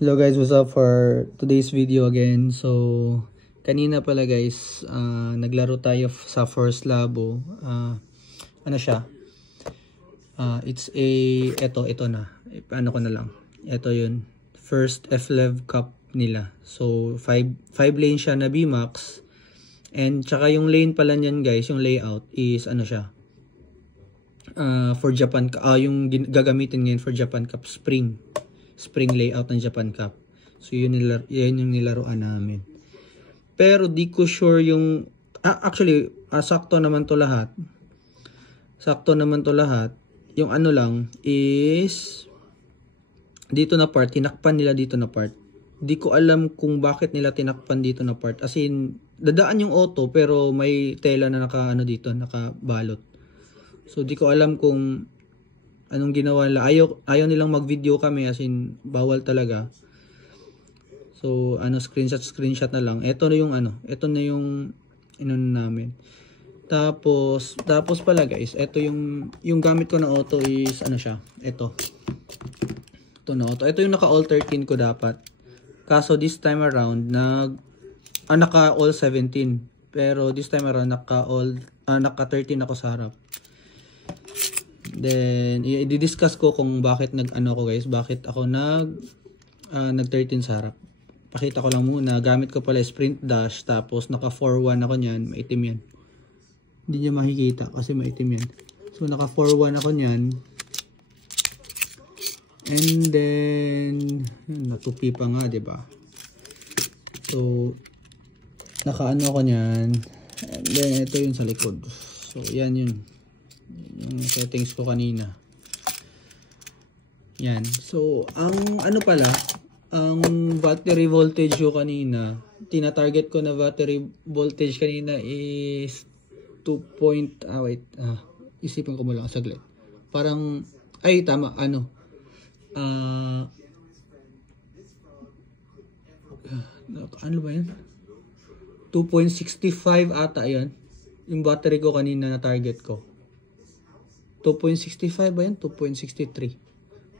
Hello guys, what's up for today's video again? So, kanina pala guys, naglaro tayo sa First Labo. Ano siya? It's a, ito na. Ano ko na lang. Ito yun. First FLEV Cup nila. So, 5 lane siya na BMAX. And tsaka yung lane pala niyan guys, yung layout is ano siya? For Japan, yung gagamitin ngayon for Japan Cup spring layout ng Japan Cup. So yun yung nilaruan namin. Pero di ko sure yung actually sakto naman to lahat. Yung ano lang is dito na part, tinakpan nila dito na part. Di ko alam kung bakit nila tinakpan dito na part. As in, dadaan yung auto pero may tela na nakabalot. So di ko alam kung anong ginawa nila. Ayaw nilang mag-video kami, as in bawal talaga. So screenshot na lang. Ito na yung ito na yung namin. Tapos pala guys, ito yung gamit ko na auto is ano siya. Ito na auto. Ito yung naka all 13 ko dapat. Kaso this time around naka all 17. Pero this time around naka 13 ako sa harap. Then i-discuss ko kung bakit bakit ako nag 13 sa harap. Pakita ko lang muna, gamit ko pala sprint dash, tapos naka 4-1 ako niyan, maitim yan. Hindi niya makikita kasi maitim yan. So naka 4-1 ako niyan. And then natupi pa nga, 'di ba? So naka ako niyan. And then ito yung sa likod. So yan yung settings ko kanina. Yan. So, ang battery voltage ko kanina, tina-target ko na battery voltage kanina is 2. Isipan ko muna saglit. Parang, tama, ano ba yan? 2.65 ata yan. Yung battery ko kanina na target ko. 2.65 ba yan? 2.63.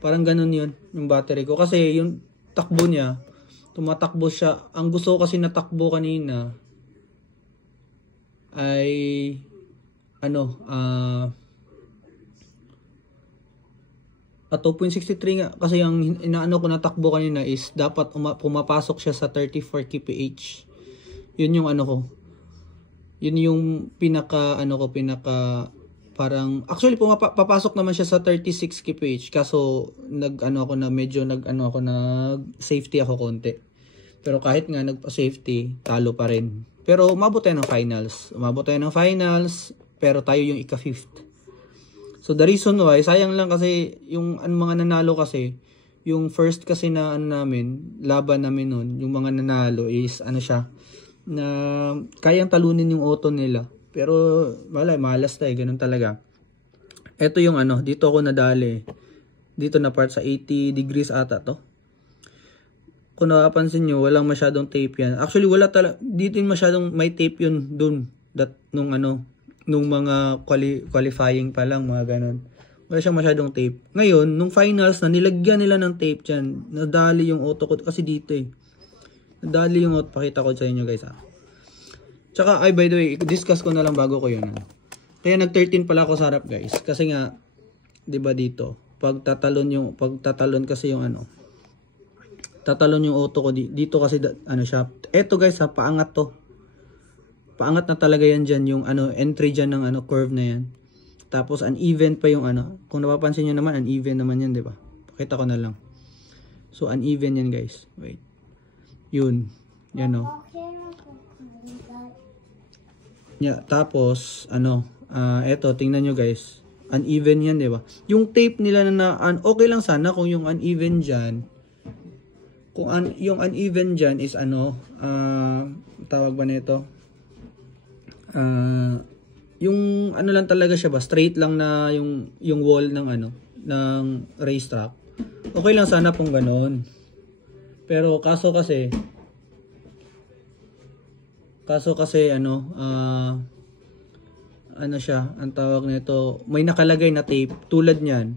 Parang ganun yun, yung battery ko. Kasi yung takbo niya, tumatakbo siya. Ang gusto ko kasi natakbo kanina ay 2.63 nga. Kasi yung inaano ko natakbo kanina is dapat pumapasok siya sa 34 kph. Yun yung ko. Yun yung pinaka parang actually papasok naman siya sa 36 kph, kaso nag safety ako konti. Pero kahit nga nagpa-safety, talo pa rin. Pero umabot tayo ng finals. Pero tayo yung ika-5th. So the reason why, sayang lang kasi yung mga nanalo kasi, yung first kasi na laban namin nun, yung mga nanalo is na kayang talunin yung auto nila. Pero malas tayo, ganun talaga. Ito yung dito ako nadali. Dito na part sa 80 degrees ata to. Kung nakapansin nyo, walang masyadong tape yan. Actually, wala talaga. Dito yung masyadong may tape yun dun. Nung mga qualifying pa lang, mga ganun. Wala siyang masyadong tape. Ngayon, nung finals na, nilagyan nila ng tape dyan. Nadali yung auto ko. Kasi dito nadali yung auto. Pakita ko sa inyo guys Tsaka, by the way, discuss ko na lang bago ko yun. Kaya nag-13 pala ako sa harap guys. Kasi nga, 'di ba dito, pag tatalon kasi yung tatalon yung auto ko dito kasi siya. Eto guys paangat to. Paangat na talaga yan diyan yung entry diyan ng curve na yan. Tapos uneven pa yung kung napapansin niyo naman, uneven naman yan, 'di ba? Pakita ko na lang. So uneven yan guys. Wait. Yun. Yan Yeah, tapos eto tingnan nyo guys, uneven yan, 'di ba? Yung tape nila okay lang sana kung yung uneven diyan. Kung yung uneven diyan is tawag ba nito? Yung lang talaga siya ba, straight lang na yung wall ng ng racetrack. Okay lang sana kung ganoon. Pero kaso kasi siya, ang tawag nito, may nakalagay na tape tulad niyan.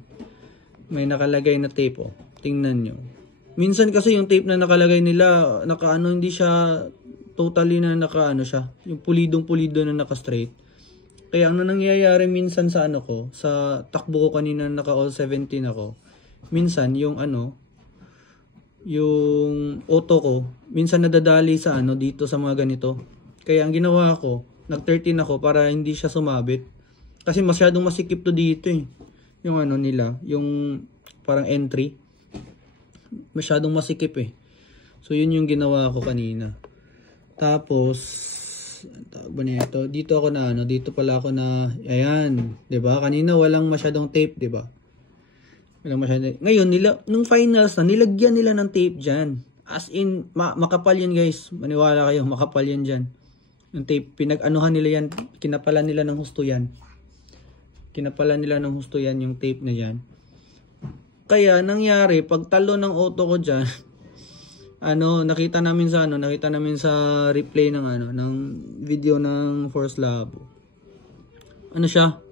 May nakalagay na tape Tingnan nyo. Minsan kasi yung tape na nakalagay nila, nakaano, hindi siya totally na nakaano siya. Yung pulidong-pulido na naka-straight. Kaya ang nangyayari minsan sa ano ko, sa takbo ko kanina naka all 17 ako. Minsan yung ano, yung auto ko, minsan nadadali sa ano dito sa mga ganito. Kaya ang ginawa ko, nag 13 ako para hindi siya sumabit. Kasi masyadong masikip to dito eh. Yung ano nila, yung parang entry. Masyadong masikip eh. So yun yung ginawa ko kanina. Tapos dito ako na ano, dito pala ako na ayan, 'di ba? Kanina walang masyadong tape, 'di ba? Walang masyadong. Ngayon nung finals na nilagyan nila ng tape diyan. As in makapal yan, guys. Maniwala kayo, makapal yan diyan. Yung tape pinag-anuhan nila yan, kinapalan nila ng husto yan. Kinapalan nila ng husto yan yung tape na yan. Kaya nangyari pag talo ng auto ko diyan, nakita namin sa replay ng ng video ng Force Lab. Ano siya?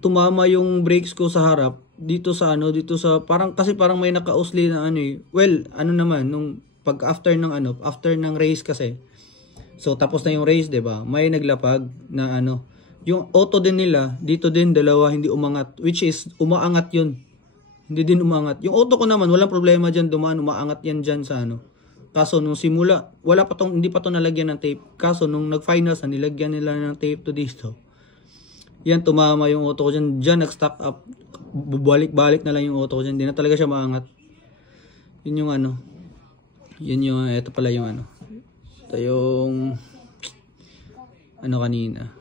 Tumama yung brakes ko sa harap dito sa parang may naka-usli na Well, nung after ng race kasi. So tapos na yung race, 'di ba? May naglapag na yung auto din nila, dito din dalawa hindi umangat, which is umaangat yun. Hindi din umangat. Yung auto ko naman, walang problema dyan dumaan, umaangat yan dyan sa Kaso nung simula, hindi pa to nalagyan ng tape. Kaso nung nag-finals na, nilagyan nila ng tape to dito. Yan, tumama yung auto ko dyan. Dyan, nag-stack up. Balik-balik na lang yung auto ko dyan. Hindi na talaga siya maangat. Yun yung ito pala yung Ito yung, kanina.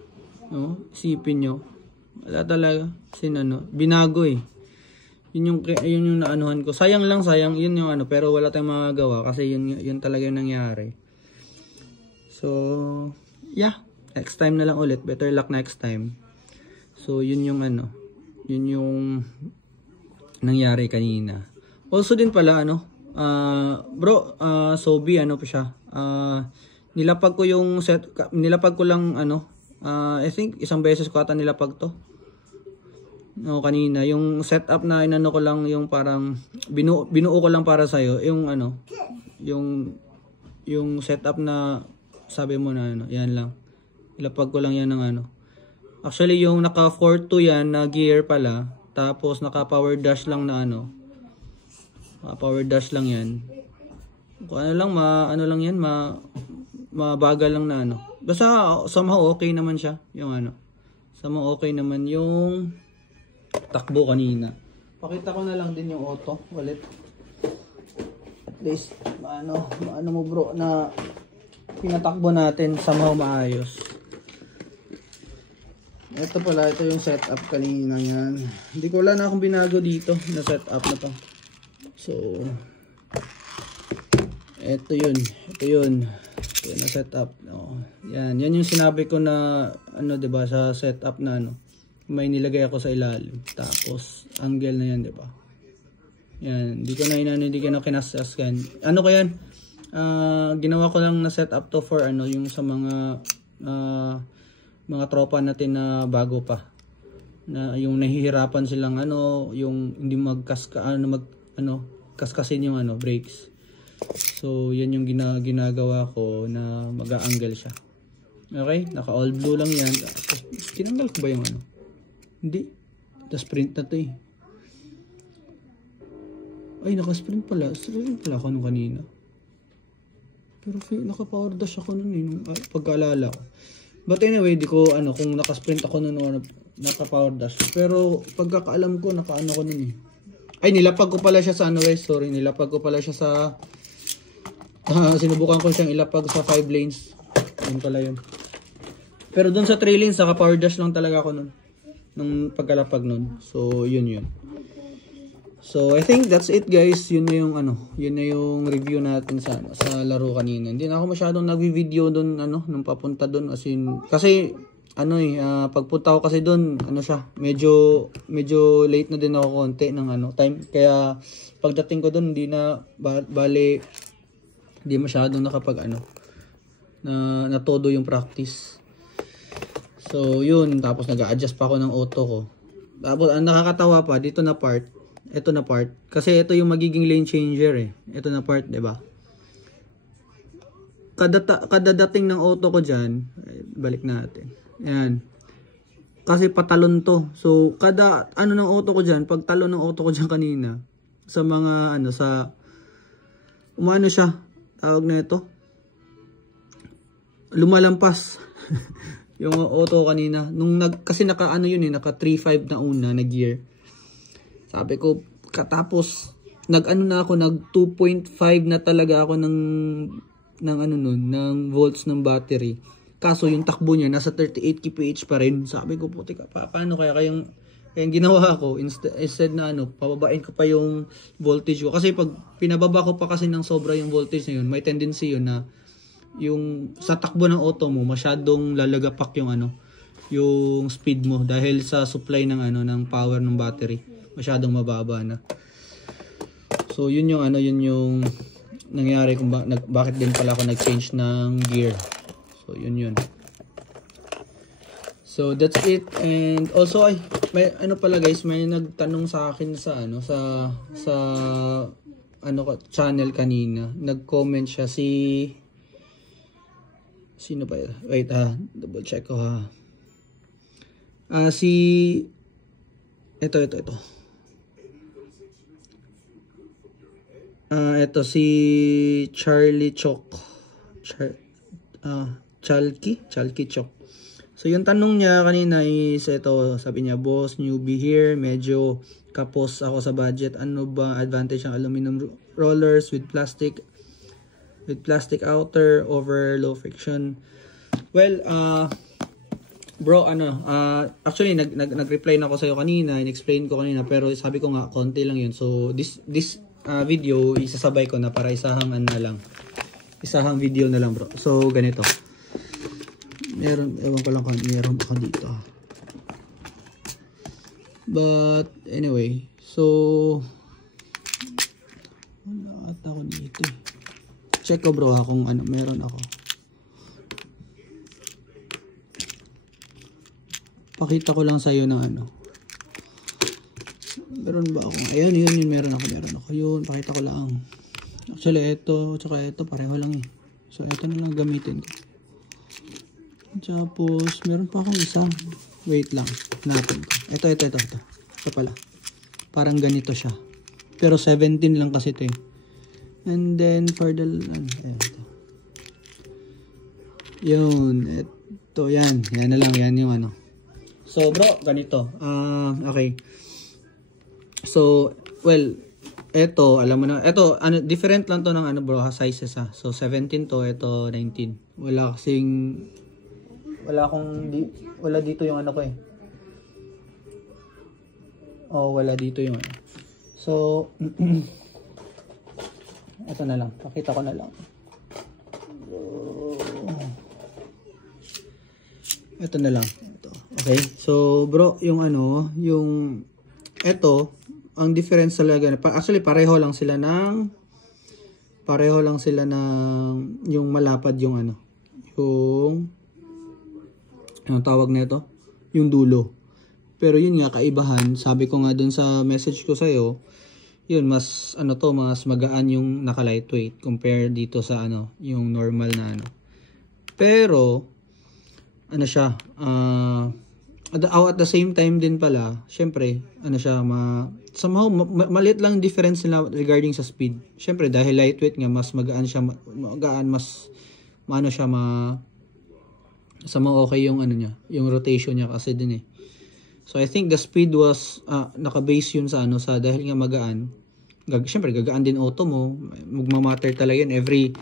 No? Isipin nyo. Wala talaga. Binago eh. Yun yung naanuhan ko. Sayang, yun yung pero wala tayong magagawa kasi yun talaga yung nangyari. So, yeah. Next time na lang ulit. Better luck next time. So, yun yung yun yung nangyari kanina. Also din pala, Sobi, pa siya. Nilapag ko lang, I think isang beses ko ata nilapag to. Kanina yung setup na ko lang, yung parang binuo ko lang para sa iyo yung yung setup na sabi mo na yan lang. Ilapag ko lang yan ng Actually yung naka 4-2 yan na gear pala, tapos naka power dash lang na power dash lang yan. Kung lang yan, mabagal lang na Basta somehow okay naman siya yung somehow okay naman yung takbo kanina. Pakita ko na lang din yung auto ulit. At least maano mo bro na pinatakbo natin somehow maayos. Ito yung setup kanina yan. Hindi ko wala na akong binago dito na setup na to. So ito yun na setup. Yan yung sinabi ko na 'di ba sa setup na may nilagay ako sa ilalim. Tapos angle na yan, 'di ba? Yan, hindi ko na kinasaskan. Ko yan? Ginawa ko lang na setup to for yung sa mga tropa natin na bago pa. Na yung nahihirapan silang yung hindi kaskasin yung brakes. So, yan yung ginagawa ko na mag-a-angle siya. Okay? Naka all blue lang yan. Tinanggal ko ba yung Hindi. Na-sprint na to eh. Ay, naka-sprint pala. Sprint pala ako nung kanina. Pero naka-power dash ako nun eh. Pagkaalala ko. But anyway, di ko kung naka-sprint ako nun naka-power dash. Pero pagkakaalam ko, naka-ko nun eh. Ay, nilapag ko pala siya sa sorry. Nilapag ko pala siya sa sinubukan ko siyang ilapag sa 5 lanes. Yun pala yun. Pero dun sa 3 lanes, naka-power dash lang talaga ako nun. Nung pagkalapag nun. So, yun. So, I think that's it guys. Yun na yung review natin sa laro kanina. Hindi na ako masyadong nag-video dun, nung papunta dun. Kasi, pagpunta ko kasi dun, medyo late na din ako konti ng time. Kaya, pagdating ko dun, hindi na, hindi masyadong nakapag, na todo yung practice. So, yun. Tapos, nag-a-adjust pa ako ng auto ko. Tapos, ang nakakatawa pa, dito na part, ito na part. Kasi ito yung magiging lane changer eh. Ito na part, 'di ba? Kada dating ng auto ko diyan, balik natin. Ayan. Kasi patalon to. So kada ano ng auto ko diyan, pag talon ng auto ko diyan kanina sa mga ano sa umano siya, tawag na ito. Lumalampas. Yung auto kanina nung kasi naka-ano yun eh, naka 3.5 na una na gear. Sabi ko katapos nag-ano na ako, nag 2.5 na talaga ako ng ano nun, ng volts ng battery. Kaso yung takbo niya nasa 38 kph pa rin. Sabi ko puti ka, paano kaya kayang ginawa ko instead na ano, pababain ko pa yung voltage ko. Kasi pag pinababa ko pa kasi ng sobra yung voltage na yun, may tendency yun na yung sa takbo ng auto mo masyadong lalagapak yung ano, yung speed mo dahil sa supply ng ano ng power ng battery masyadong mababa na. So yun yung ano, yun yung nangyari kung bakit din pala ako nag-change ng gear. So yun. So that's it. And also may ano pala guys, may nagtanong sa akin sa ano sa ano channel kanina. Nag-comment siya sino ba yun? Wait double check ko ha. Ito. Ito si Charlie Chok. Chalky Chok. So yung tanong niya kanina is ito, sabi niya, boss, newbie here, medyo kapos ako sa budget. Ano ba advantage ng aluminum rollers with plastic outer over low friction? Well, bro, actually nag-reply na ako sa iyo kanina, in-explain ko kanina, pero sabi ko nga konti lang 'yun. So this video isasabay ko na para isahang video na lang, bro. So ganito. Ewan ko lang kung meron pa dito. But anyway, so wala ata ako dito. Check ko bro kung ano meron ako. Pakita ko lang sa iyo ng ano. Meron ba ako? Ayun, meron ako. Yun, pakita ko lang. Actually, ito, tsaka ito, pareho lang eh. So, ito na lang gamitin ko. Tapos, meron pa akong isa. Wait lang, natin ko. Ito. Ito pala. Parang ganito siya. Pero 17 lang kasi ito eh. And then, for the, ito. Yun, ito, yan. Yan na lang, yan yung ano. So, bro, ganito. Okay. So, well, ito, alam mo na, ito, ano, different lang to ng ano bro, sizes ha. So, 17 to, ito, 19. Wala dito yung ano ko eh. Oh, wala dito yung ano. So, ito na lang, pakita ko na lang. Ito na lang. Ito. Okay, so bro, yung ano, yung, ito, ang difference talaga, actually pareho lang sila ng yung malapad yung ano, yung tawag na ito, yung dulo. Pero yun nga, kaibahan, sabi ko nga dun sa message ko sa'yo, yun, mas ano to, mas magaan yung naka lightweight compare dito sa ano, yung normal na ano. Pero, ano siya, at the same time din pala, syempre, ano siya, somehow, maliit lang difference nila regarding sa speed. Syempre, dahil lightweight nga, mas magaan siya, somehow okay yung ano niya, yung rotation niya kasi din eh. So, I think the speed was, naka-base yun sa ano, dahil nga magaan. Syempre, gagaan din auto mo, magmamatter talaga yun. Every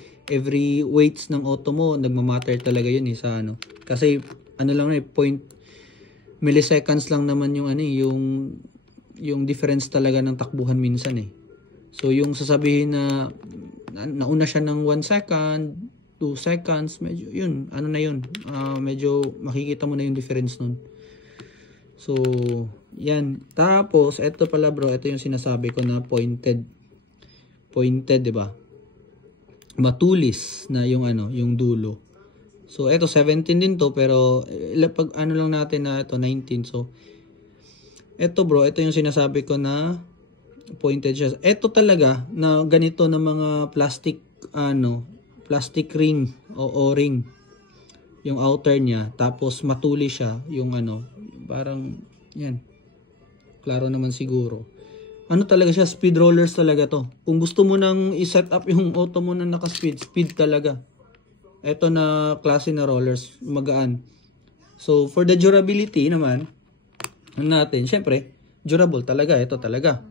weights ng auto mo, nagmamatter talaga yun eh, sa ano. Kasi, ano lang eh, milliseconds lang naman yung ano yung difference talaga ng takbuhan minsan eh. So yung sasabihin na nauna siya ng 1 second, 2 seconds, medyo yun, ano na yun, medyo makikita mo na yung difference nun. So yan. Tapos ito pala bro, ito yung sinasabi ko na pointed, 'di ba? Matulis na yung ano, yung dulo. So, ito 17 din to, pero pag ano lang natin na ito 19. So, ito bro, ito yung sinasabi ko na pointed siya. Ito talaga na ganito na mga plastic plastic ring o O-ring yung outer niya, tapos matuli siya yung parang yan. Klaro naman siguro. Talaga siya, speed rollers talaga to. Kung gusto mo nang i-set up yung auto mo na speed talaga. Ito na klase na rollers, magaan. So, for the durability naman, natin, syempre, durable talaga. Ito talaga.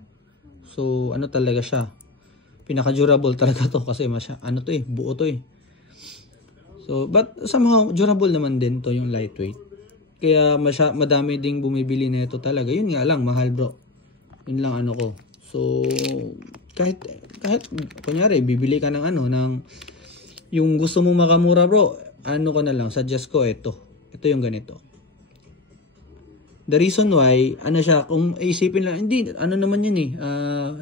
So, talaga siya. Pinaka-durable talaga to kasi buo to eh. So, but somehow, durable naman din to yung lightweight. Kaya madami ding bumibili na ito talaga. Yun nga lang, mahal bro. Yun lang ko. So, kahit kunyari, bibili ka ng yung gusto mo makamura bro, ko na lang, suggest ko ito yung ganito. The reason why, siya, kung isipin lang, hindi, naman yun eh,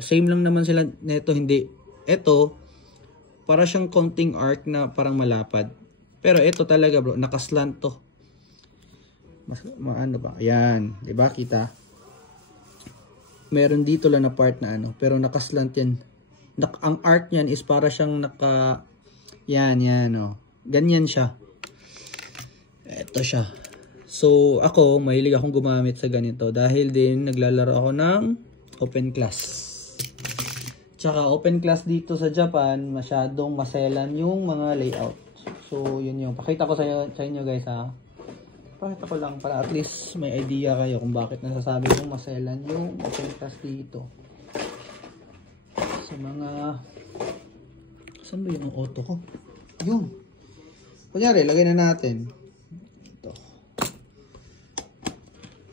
same lang naman sila neto, hindi. Ito, para siyang konting arc na parang malapad. Pero ito talaga bro, nakaslant to. Ba? Ayan, diba, kita? Meron dito lang na part na pero nakaslant yan. Ang arc niyan is para siyang yan, ganyan siya. Ito siya. So, ako, mahilig akong gumamit sa ganito dahil din naglalaro ako ng open class. Tsaka open class dito sa Japan, masyadong maselan yung mga layout. So, yun yung pakita ko sa inyo guys ha. Pakita ko lang para at least may idea kayo kung bakit nasasabi kong maselan yung open class dito. Sa mga... Saan ba yung auto ko? Yun. Kunyari, lagay na natin. Ito.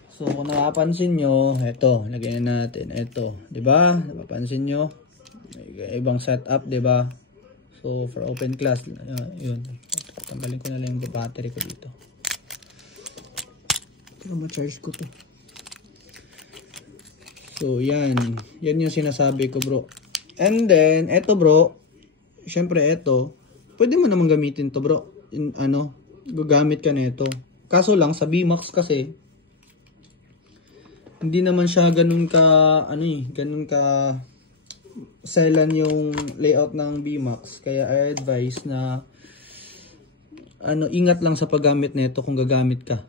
So, kung napapansin nyo, ito, lagay na natin. Ito, diba? Napapansin nyo? May ibang setup, diba? So, for open class, yun. Tanggalin ko na lang yung battery ko dito. Pero ma-charge ko to. So, yan. Yan yung sinasabi ko, bro. And then, eto, bro. Siyempre, eto. Pwede mo naman gamitin to, bro. Gagamit ka na ito. Kaso lang, sa VMAX kasi, hindi naman siya ganun ka, ganun ka selan yung layout ng VMAX. Kaya, I advise na, ingat lang sa paggamit nito kung gagamit ka.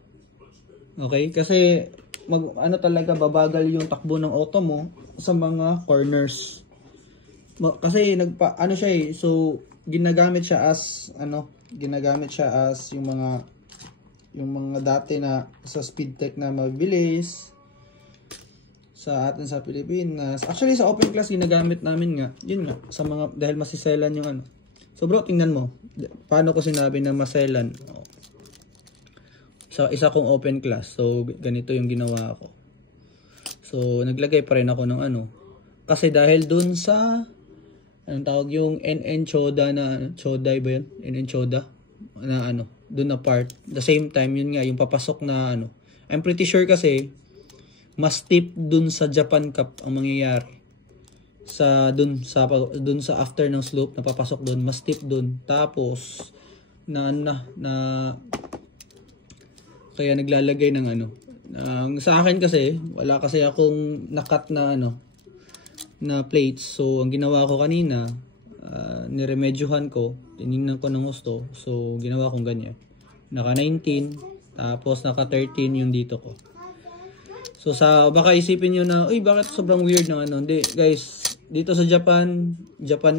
Okay? Kasi talaga babagal yung takbo ng auto mo sa mga corners. Kasi siya eh. So ginagamit siya as yung mga dati na sa speed tech na mabilis sa atin sa Pilipinas. Actually sa open class ginagamit namin nga. Yun nga sa mga dahil masiselan yung So bro, tingnan mo. Paano ko sinabi na maselan? So, isa kong open class. So, ganito yung ginawa ko. So, naglagay pa rin ako ng Kasi dahil dun sa, anong tawag yung NN Choda na, Choda ba yun? NN Choda? Na dun na part. The same time, yun nga, yung papasok na I'm pretty sure kasi, mas steep dun sa Japan Cup ang mangyayari. Dun sa after ng slope, na papasok dun, mas steep dun. Tapos, kaya naglalagay ng sa akin kasi wala kasi akong nakat na na plates. So ang ginawa ko kanina, niremedyohan ko, tiningnan ko ng gusto. So ginawa kong ganyan. Naka 19 tapos naka 13 yung dito ko. So baka isipin niyo na, "Uy, bakit sobrang weird ng Hindi, guys. Dito sa Japan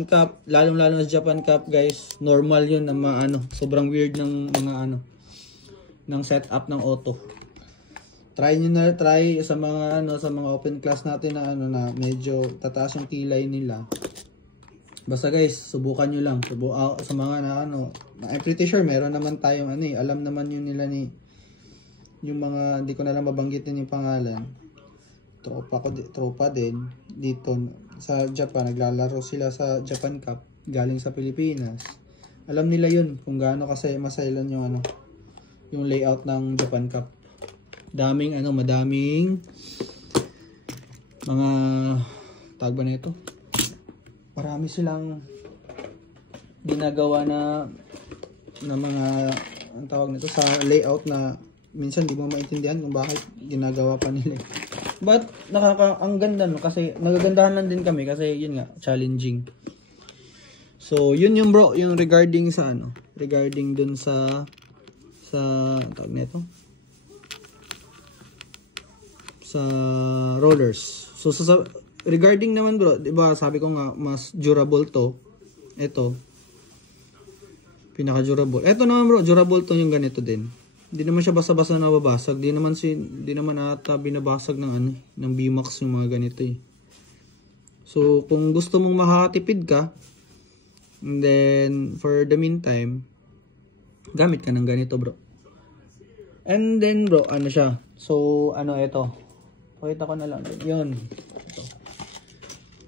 Cup, lalong-lalo sa Japan Cup, guys, normal 'yun na sobrang weird ng mga ng setup ng auto. Try sa mga sa mga open class natin na na medyo tataas yung kilay nila. Basta guys, subukan niyo lang. Sa mga I'm pretty sure meron naman tayong alam naman yun nila yung mga hindi ko na lang mabanggitin yung pangalan. Tropa din dito sa Japan, naglalaro sila sa Japan Cup galing sa Pilipinas. Alam nila yun kung gaano kasi masailan yung yung layout ng Japan Cup. Madaming mga tawag ba na ito? Marami silang ginagawa na mga ang tawag nito sa layout na minsan di mo maintindihan kung bakit ginagawa pa nila. But ang ganda no kasi nagagandahan lang din kami kasi yun nga challenging. So yun yung bro, yung regarding sa ano, regarding dun sa tawag nito. Sa rollers. So regarding naman bro, 'di ba sabi ko nga mas durable to. Ito. Pinaka durable. Ito naman bro, durable to yung ganito din. Hindi naman siya basta-basta nababasag. Di naman ata binabasag ng VMAX yung mga ganito eh. So, kung gusto mong makakatipid ka, and then, for the meantime, gamit ka ng ganito bro. And then bro, ano siya? So, ito. Pakita ko na lang. Yun. Ito.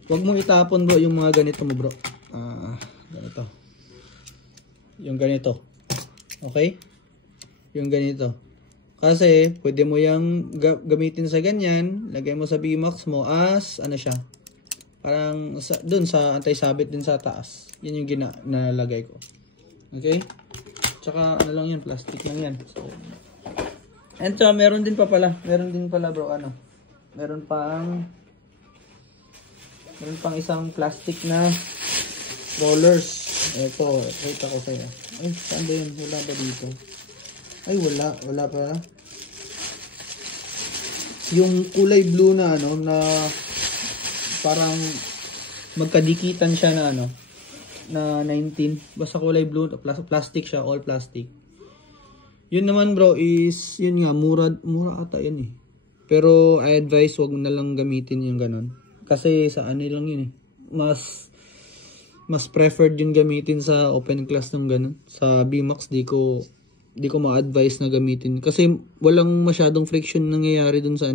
Huwag mong itapon bro yung mga ganito mo bro. Ganito. Yung ganito. Okay? Yung ganito. Kasi, pwede mo yung gamitin sa ganyan. Lagay mo sa VMAX mo as, ano siya. Parang, dun sa anti-sabit din sa taas. Yan yung nalagay ko. Okay? Tsaka, ano lang yan, plastic lang yan. So, and so, meron din pala bro, meron pang isang plastic na rollers. Ito, kita ko sa'yo. Ay, saan ba yun? Wala ba dito? Ay, wala pa. Yung kulay blue na na parang magkadikitan siya na na 19. Basta kulay blue, plastic siya, all plastic. Yun naman bro is, yun nga, mura ata yun eh. Pero I advise wag na lang gamitin yung ganon. Kasi sa ano lang yun eh. Mas preferred yung gamitin sa open class ng ganon. Sa VMAX di ko ma-advise na gamitin. Kasi walang masyadong friction nangyayari dun sa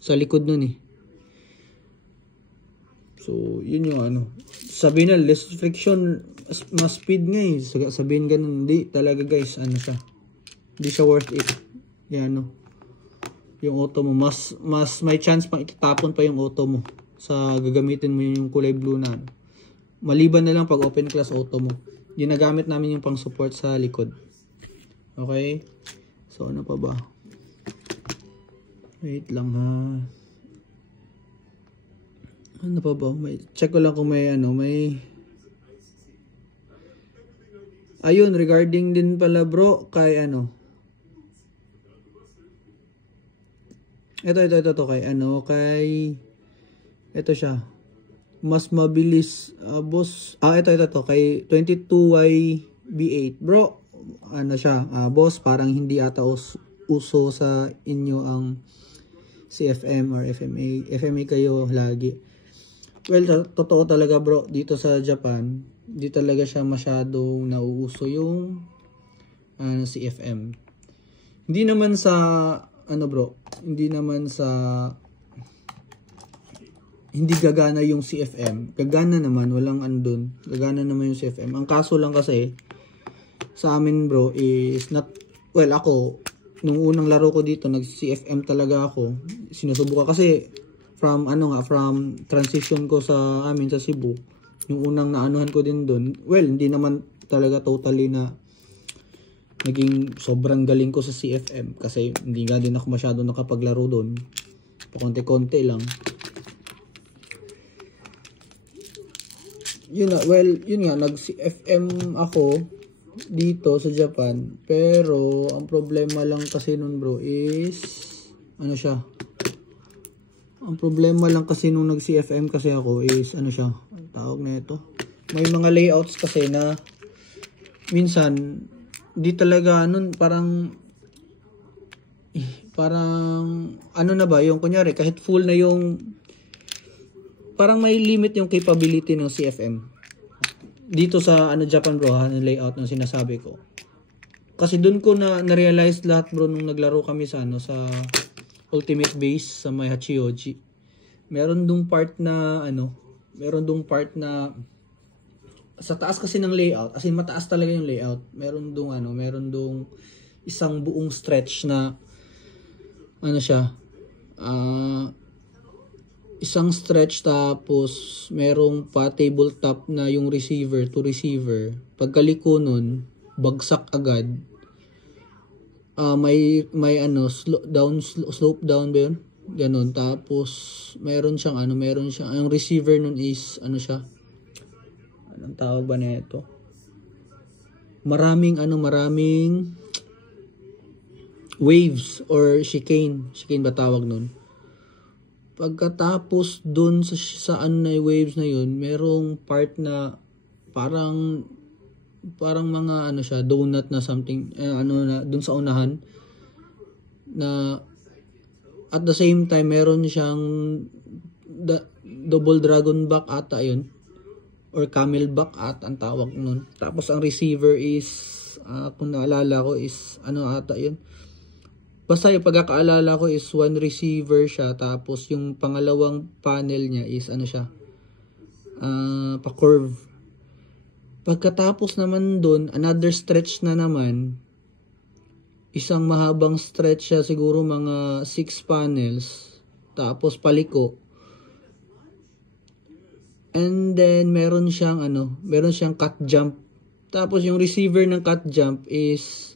sa likod nun eh. So, yun yung sabihin na less friction, mas speed nga eh. Sabihin ganun, hindi talaga guys, siya. Hindi siya worth it. Yan yung auto mo, mas may chance pang itapon pa yung auto mo sa gagamitin mo yung kulay blue na Maliban na lang pag open class auto mo. Ginagamit namin yung pang support sa likod. Okay? So, ano pa ba? Wait lang ha. Ano pa ba? Check ko lang kung may ayun, regarding din pala bro, kay Ito kay ito siya. Mas mabilis, boss. Ito kay 22YB8. Bro, siya, boss, parang hindi ata uso sa inyo ang CFM or FMA. FMA kayo lagi. Well, totoo talaga bro, dito sa Japan, di talaga siya masyadong nauuso yung CFM. Hindi naman sa bro, hindi naman sa hindi gagana yung CFM. Gagana naman, walang andun. Gagana naman yung CFM. Ang kaso lang kasi sa amin bro is not, well ako, nung unang laro ko dito, nag-CFM talaga ako. Sinusubukan kasi from transition ko sa amin sa Cebu. Yung unang naanuhan ko din doon. Well, hindi naman talaga totally na naging sobrang galing ko sa CFM kasi hindi nga din ako masyado nakapaglaro doon. Pakonti-konti lang. Yun nga, nag-CFM ako dito sa Japan. Pero, ang problema lang kasi nun bro is, ang problema lang kasi nung nag-CFM kasi ako is, tawag na ito. May mga layouts kasi na, minsan, di talaga, parang, na ba, yung kunyari, kahit full na yung, parang may limit yung capability ng CFM dito sa Japan bro yung layout ng sinasabi ko. Kasi doon ko na-realize lahat bro nung naglaro kami sa sa Ultimate Base sa may Hachioji. Meron dong part na sa taas kasi ng layout, as in mataas talaga yung layout. Meron dong isang buong stretch na isang stretch tapos merong pa tabletop na yung receiver to receiver. Pagkaliko nun, bagsak agad. May slope down ba yun? Ganun. Tapos, meron siyang ang receiver nun is, siya? Anong tawag ba na ito? Maraming waves or chicane. Chicane ba tawag nun? Pagkatapos dun sa na waves na yun, merong part na parang mga siya, donut na something, na dun sa unahan, na at the same time meron siyang double dragon back ata yun, or camelback at ang tawag nun. Tapos ang receiver is kung naalala ko is ata yun, basta yung pagkakaalala ko is one receiver siya, tapos yung pangalawang panel niya is siya, pa-curve. Pagkatapos naman dun, another stretch na naman, isang mahabang stretch siya, siguro mga 6 panels, tapos paliko. And then meron siyang cut jump. Tapos yung receiver ng cut jump is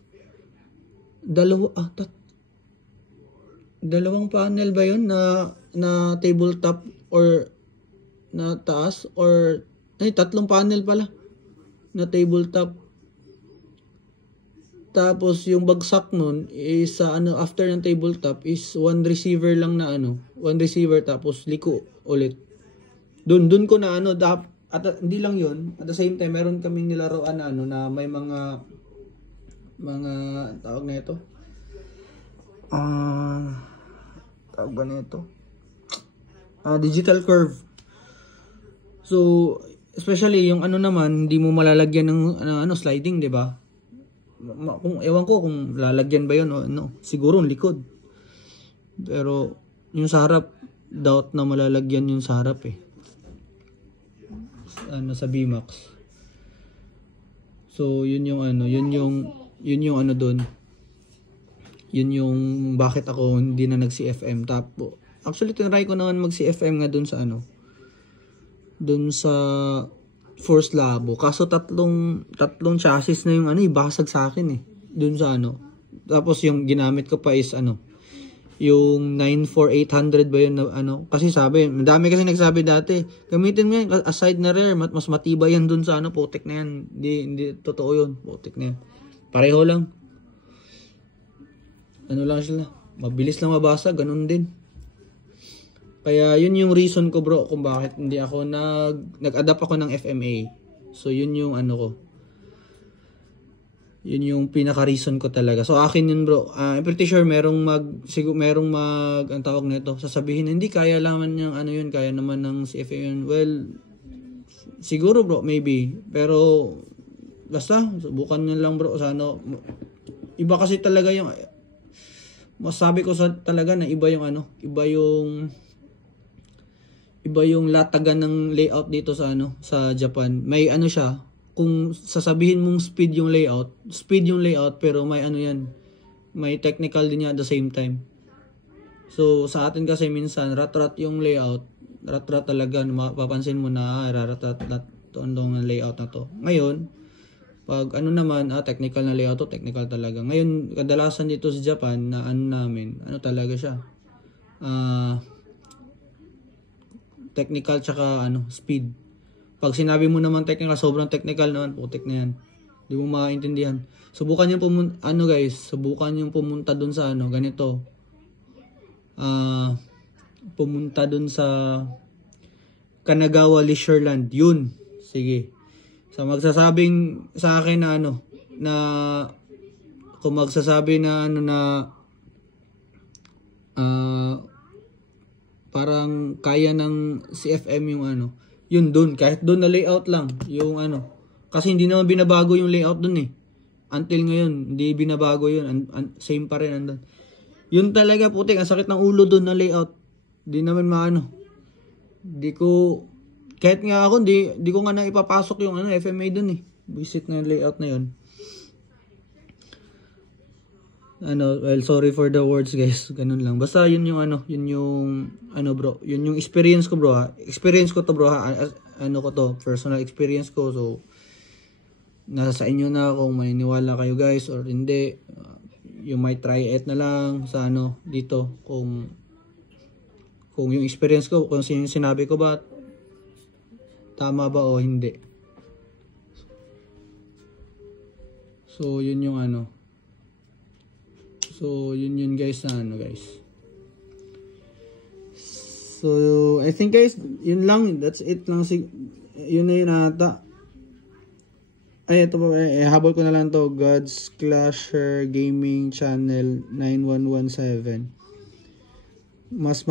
dalawang panel ba yun na tabletop or na taas, or tatlong panel pala na tabletop. Tapos yung bagsak nun is after ng tabletop is one receiver lang na one receiver, tapos liko ulit. Dun ko na at hindi lang yun, at the same time meron kaming nilaruan na may mga tawag na ito, tawag ba na ito, digital curve. So especially yung naman, hindi mo malalagyan ng sliding, 'di ba? Ewan ko kung lalagyan ba 'yon o siguro ang likod. Pero yung sa harap, doubt na malalagyan yung sa harap eh. Sa VMAX. So yun yung doon. Yun yung bakit ako hindi na nag-CFM. Tapos actually tinry ko naman mag-CFM nga doon sa doon sa Force Labo, kaso tatlong chassis na yung ibasag sa akin eh doon sa tapos yung ginamit ko pa is yung 94800 ba yun na kasi sabi, madami kasi nagsabi dati, gamitin mo yan aside na rear, mas matibay yan doon sa putik na yan. Hindi totoo yun, putik na yan, pareho lang, lang sila, mabilis lang mabasag, ganun din. Kaya yun yung reason ko bro kung bakit hindi ako nag-adapt ako ng FMA. So yun yung ko. Yun yung pinaka-reason ko talaga. So akin yun bro. I'm pretty sure merong ang tawag nito, sasabihin hindi kaya laman yung yun, kaya naman ng CFA yun. Well, siguro bro, maybe. Pero basta subukan nyo lang bro sa iba kasi talaga yung masabi ko talaga na iba yung latagan ng layout dito sa Japan. May siya, kung sasabihin mong speed yung layout, pero may may technical din niya at the same time. So sa atin kasi minsan rat yung layout, rat talaga, mapapansin mo na rat ang layout na to. Ngayon pag naman technical na layout to, technical talaga. Ngayon kadalasan dito sa Japan na namin, talaga siya, technical tsaka speed. Pag sinabi mo naman technical, sobrang technical naman, putik na yan. Hindi mo maintindihan. Subukan niyo subukan niyo pumunta dun sa ganito. Pumunta dun sa Kanagawa Leisureland. Yun. Sige. So magsasabing sa akin na na kung magsasabi na parang kaya ng CFM yung yun dun, kahit dun na layout lang yung kasi hindi naman binabago yung layout dun eh until ngayon, hindi binabago yun, same pa rin andun. Yun talaga putik, ang sakit ng ulo dun na layout, di naman di ko, kahit nga ako di ko nga na ipapasok yung FMA dun eh, visit na yung layout na yun. Well, sorry for the words guys, ganun lang. Basta yun yung bro, yun yung experience ko bro ha. Experience ko to bro ha. Ko to, personal experience ko. So nasa sa inyo na kung maniniwala kayo guys or hindi. You might try it na lang sa dito kung Kung yung experience ko, kung yung sinabi ko ba, tama ba o hindi. So, yun yung ano. So, yun guys na ano guys. So, I think guys, yun lang. That's it lang. Yun na yun ata. Ay, ito pa. Habol ko na lang to. God's Clasher Gaming Channel 9117. Mas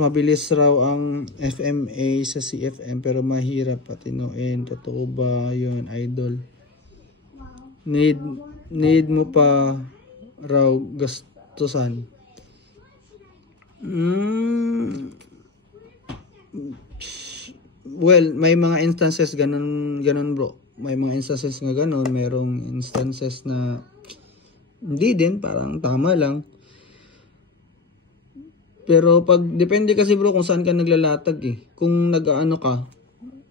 mabilis raw ang FMA sa CFM pero mahirap patinoin. Totoo ba yun, idol? Need mo pa raw gastusan. Well, may mga instances ganun bro. May mga instances nga ganun. Merong instances na hindi din, parang tama lang. Pero pag depende kasi bro kung saan ka naglalatag eh. Kung nag-ano ka,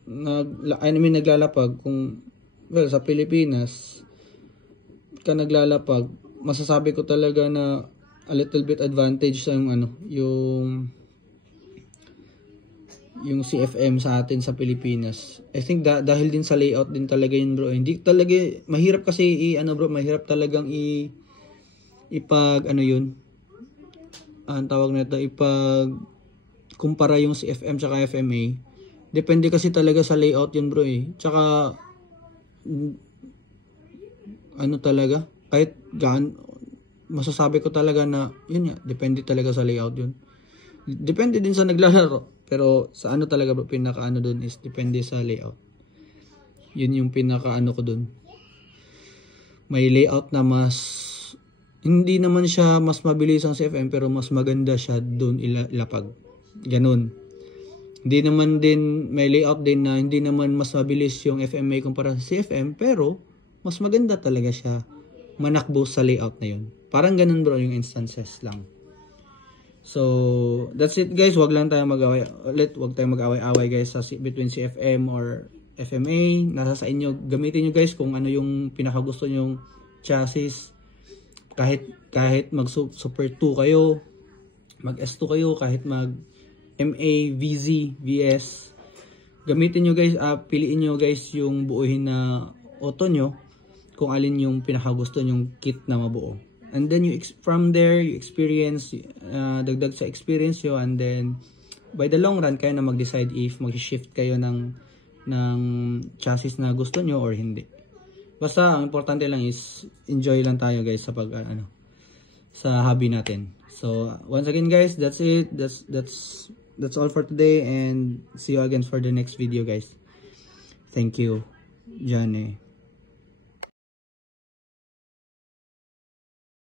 naglalapag, kung well sa Pilipinas ka naglalapag, masasabi ko talaga na a little bit advantage sa yung ano, yung CFM sa atin sa Pilipinas. I think dahil din sa layout din talaga yun bro. Hindi talaga mahirap kasi mahirap talagang ipag ano yun. Ang tawag nito ipag kumpara yung CFM tsaka FMA. Depende kasi talaga sa layout yun bro eh. Tsaka ano talaga kahit masasabi ko talaga na yun nga, depende talaga sa layout yun. Depende din sa naglalaro, pero sa ano talaga bro, pinaka ano dun is depende sa layout. Yun yung pinaka ano ko dun. May layout na hindi naman siya mas mabilis ang CFM pero mas maganda siya doon ilapag. Ganun. Hindi naman din may layout din na hindi naman mas mabilis yung FMA kumpara sa CFM pero mas maganda talaga siya manakbo sa layout na yun. Parang ganun bro yung instances lang. So, that's it guys. Wag lang tayo mag-away ulit. Wag tayong mag-away-away guys between CFM or FMA. Nasa sa inyo. Gamitin nyo guys kung ano yung pinakagusto nyong chassis. Kahit mag Super 2 kayo, mag S2 kayo, kahit mag MA, VZ, VS. Gamitin nyo guys, piliin nyo guys yung buuhin na auto nyo kung alin yung pinakagusto nyong kit na mabuo. And then from there, you experience, dagdag sa experience yo, and then by the long run, kayo na mag-decide if mag-shift kayo ng chassis na gusto nyo or hindi. Basta, ang importante lang is enjoy lang tayo guys sa sa hobby natin. So, once again guys, that's it. That's all for today and see you again for the next video guys. Thank you. Jane.